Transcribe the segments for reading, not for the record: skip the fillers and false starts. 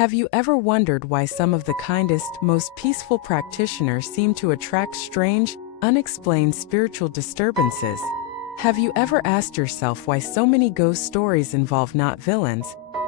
Have you ever wondered why some of the kindest, most peaceful practitioners seem to attract strange, unexplained spiritual disturbances? Have you ever asked yourself why so many ghost stories involve not villains,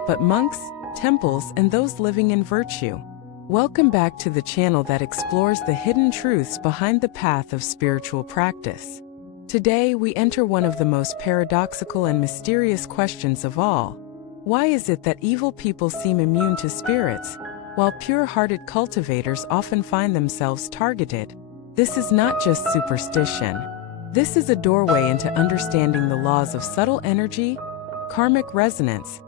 but monks, temples, and those living in virtue? Welcome back to the channel that explores the hidden truths behind the path of spiritual practice. Today, we enter one of the most paradoxical and mysterious questions of all. Why is it that evil people seem immune to spirits, while pure-hearted cultivators often find themselves targeted? This is not just superstition. This is a doorway into understanding the laws of subtle energy, karmic resonance,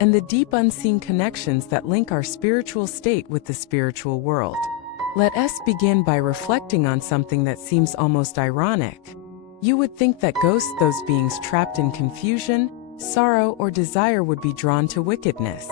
and the deep unseen connections that link our spiritual state with the spiritual world. Let us begin by reflecting on something that seems almost ironic. You would think that ghosts, those beings trapped in confusion, sorrow, or desire, would be drawn to wickedness.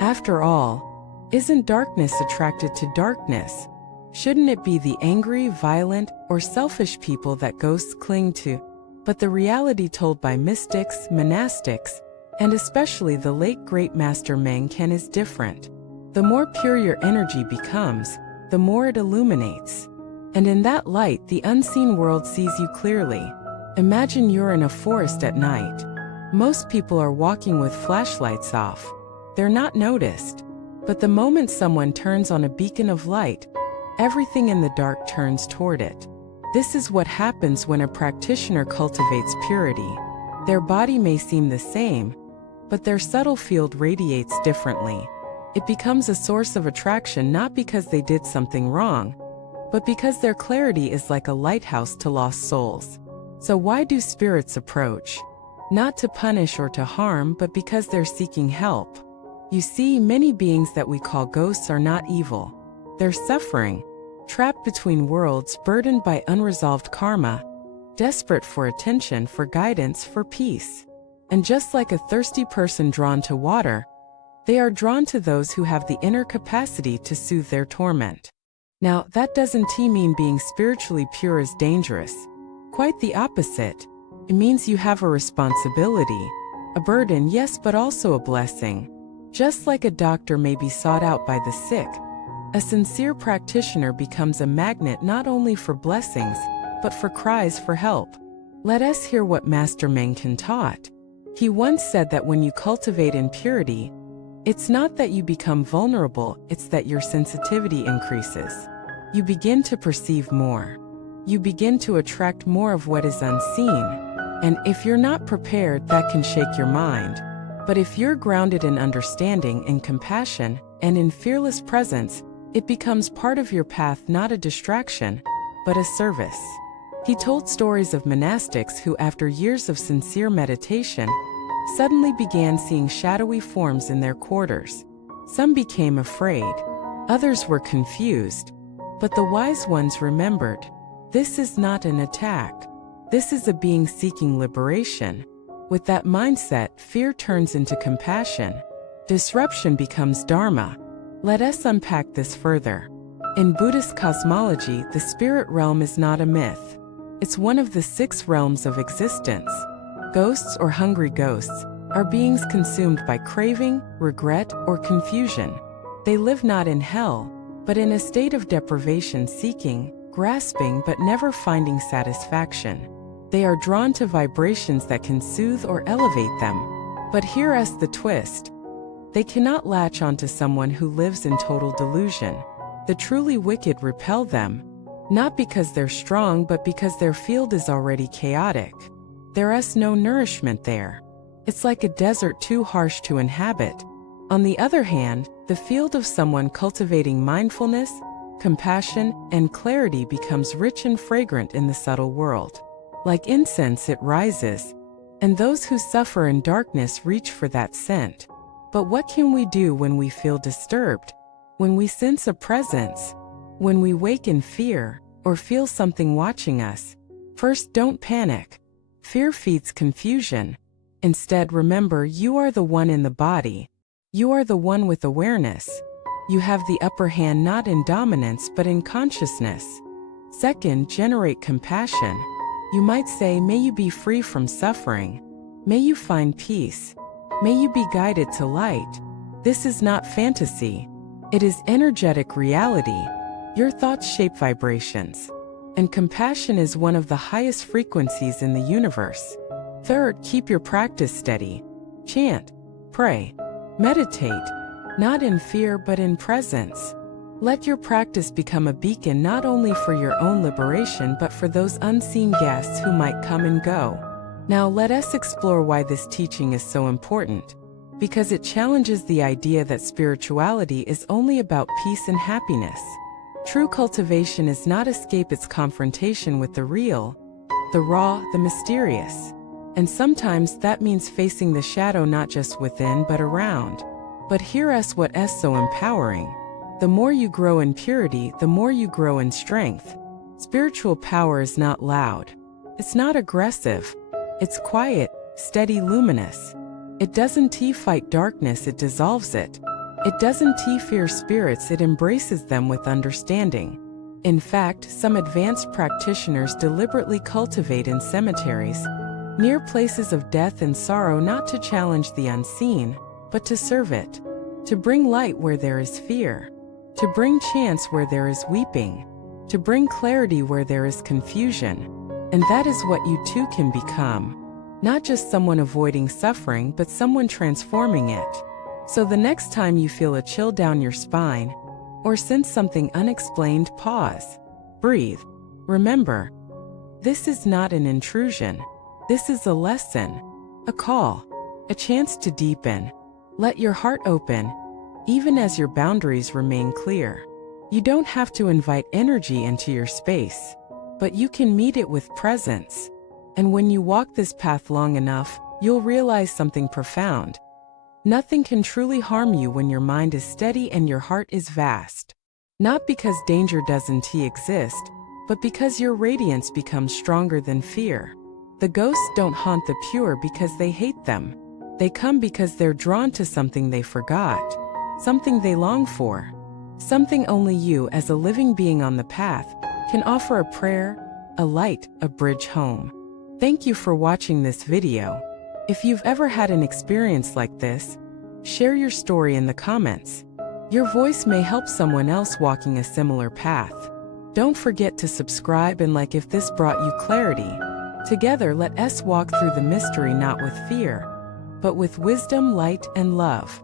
After all, isn't darkness attracted to darkness? Shouldn't it be the angry, violent, or selfish people that ghosts cling to? But the reality told by mystics, monastics, and especially the late great Master Meng Ken is different. The more pure your energy becomes, the more it illuminates. And in that light, the unseen world sees you clearly. Imagine you're in a forest at night. Most people are walking with flashlights off. They're not noticed. But the moment someone turns on a beacon of light, everything in the dark turns toward it. This is what happens when a practitioner cultivates purity. Their body may seem the same, but their subtle field radiates differently. It becomes a source of attraction not because they did something wrong, but because their clarity is like a lighthouse to lost souls. So why do spirits approach? Not to punish or to harm, but because they're seeking help. You see, many beings that we call ghosts are not evil. They're suffering, trapped between worlds, burdened by unresolved karma, desperate for attention, for guidance, for peace. And just like a thirsty person drawn to water, they are drawn to those who have the inner capacity to soothe their torment. Now, that doesn't mean being spiritually pure is dangerous. Quite the opposite. It means you have a responsibility, a burden, yes, but also a blessing. Just like a doctor may be sought out by the sick, a sincere practitioner becomes a magnet not only for blessings, but for cries for help. Let us hear what Master Meng Ken taught. He once said that when you cultivate in purity, it's not that you become vulnerable, it's that your sensitivity increases. You begin to perceive more. You begin to attract more of what is unseen. And if you're not prepared, that can shake your mind. But if you're grounded in understanding, in compassion, and in fearless presence, it becomes part of your path, not a distraction, but a service. He told stories of monastics who, after years of sincere meditation, suddenly began seeing shadowy forms in their quarters. Some became afraid. Others were confused. But the wise ones remembered, this is not an attack. This is a being seeking liberation. With that mindset, fear turns into compassion. Disruption becomes dharma. Let us unpack this further. In Buddhist cosmology, the spirit realm is not a myth. It's one of the 6 realms of existence. Ghosts, or hungry ghosts, are beings consumed by craving, regret, or confusion. They live not in hell, but in a state of deprivation, seeking, grasping, but never finding satisfaction. They are drawn to vibrations that can soothe or elevate them. But hear us the twist. They cannot latch onto someone who lives in total delusion. The truly wicked repel them, not because they're strong, but because their field is already chaotic. There is no nourishment there. It's like a desert too harsh to inhabit. On the other hand, the field of someone cultivating mindfulness, compassion, and clarity becomes rich and fragrant in the subtle world. Like incense, it rises, and those who suffer in darkness reach for that scent. But what can we do when we feel disturbed? When we sense a presence? When we wake in fear, or feel something watching us? First, don't panic. Fear feeds confusion. Instead, remember, you are the one in the body. You are the one with awareness. You have the upper hand not in dominance but in consciousness. Second, generate compassion. You might say, may you be free from suffering. May you find peace. May you be guided to light. This is not fantasy. It is energetic reality. Your thoughts shape vibrations. And compassion is one of the highest frequencies in the universe. Third, keep your practice steady. Chant, pray, meditate, not in fear but in presence. Let your practice become a beacon not only for your own liberation but for those unseen guests who might come and go. Now let us explore why this teaching is so important. Because it challenges the idea that spirituality is only about peace and happiness. True cultivation is not escape, it's confrontation with the real, the raw, the mysterious. And sometimes that means facing the shadow not just within but around. But hear us what is so empowering. The more you grow in purity, the more you grow in strength. Spiritual power is not loud. It's not aggressive. It's quiet, steady, luminous. It doesn't fight darkness, it dissolves it. It doesn't fear spirits, it embraces them with understanding. In fact, some advanced practitioners deliberately cultivate in cemeteries, near places of death and sorrow, not to challenge the unseen, but to serve it. To bring light where there is fear. To bring chance where there is weeping. To bring clarity where there is confusion. And that is what you too can become. Not just someone avoiding suffering, but someone transforming it. So the next time you feel a chill down your spine, or sense something unexplained, pause. Breathe. Remember, this is not an intrusion. This is a lesson, a call, a chance to deepen. Let your heart open, even as your boundaries remain clear. You don't have to invite energy into your space, but you can meet it with presence. And when you walk this path long enough, you'll realize something profound. Nothing can truly harm you when your mind is steady and your heart is vast. Not because danger doesn't exist, but because your radiance becomes stronger than fear. The ghosts don't haunt the pure because they hate them. They come because they're drawn to something they forgot, something they long for, something only you as a living being on the path can offer: a prayer, a light, a bridge home. Thank you for watching this video. If you've ever had an experience like this, share your story in the comments. Your voice may help someone else walking a similar path. Don't forget to subscribe and like if this brought you clarity. Together let us walk through the mystery not with fear, but with wisdom, light, and love.